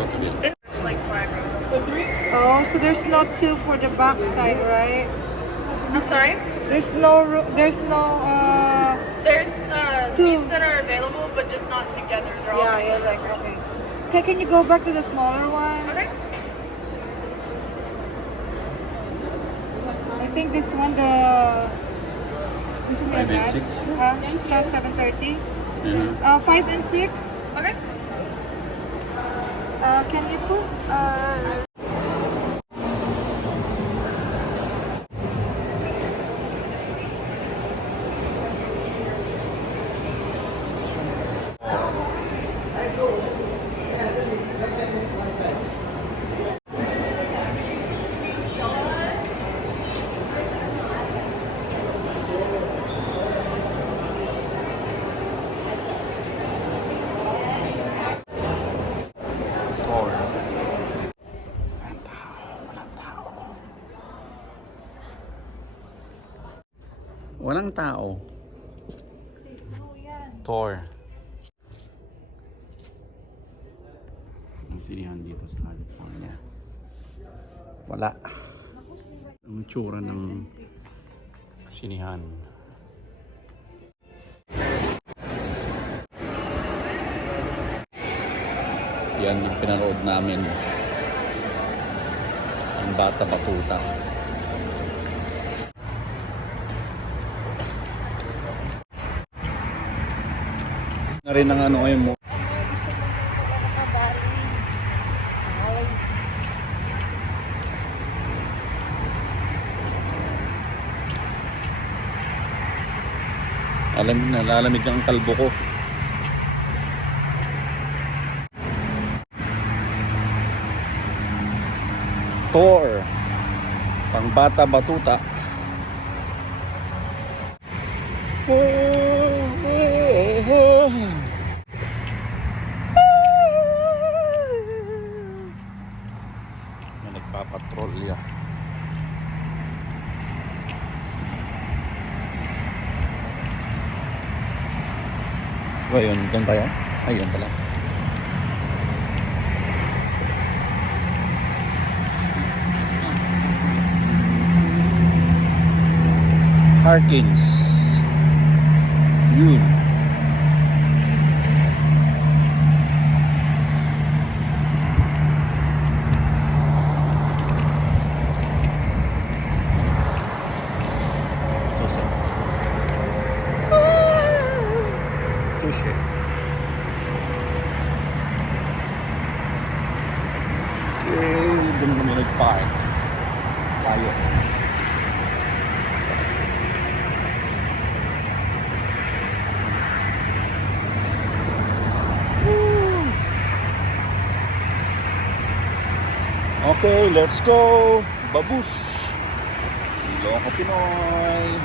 go to this. It's like 5. Oh, so there's no two for the back side, right? I'm sorry? There's no there's no There's Two. seats that are available, but just not together. They're all yeah, like okay. Okay, can you go back to the smaller one? Okay. I think this one this one 5 and that 6? says 730. Yeah. 5 and 6. Okay. Can you put Tor. Walang tao. Tor. Ang sinihan dito sa California. Wala. Ang tsura ng sinihan. Yan ang pinanood namin. Ang Bata Batuta. Na rin ang ano ngayon mo. gusto mo nakabali? Nalalamig ang kalbo ko. Tor. Pang Bata Batuta. Na nagpapatrolya. Ayun, doon tayo? Ayun pala. Harkins. Yun. Sushi. Okay, doon kami nag-park. Tayo. Okay, let's go! Babush! Ilonggo Pinoy!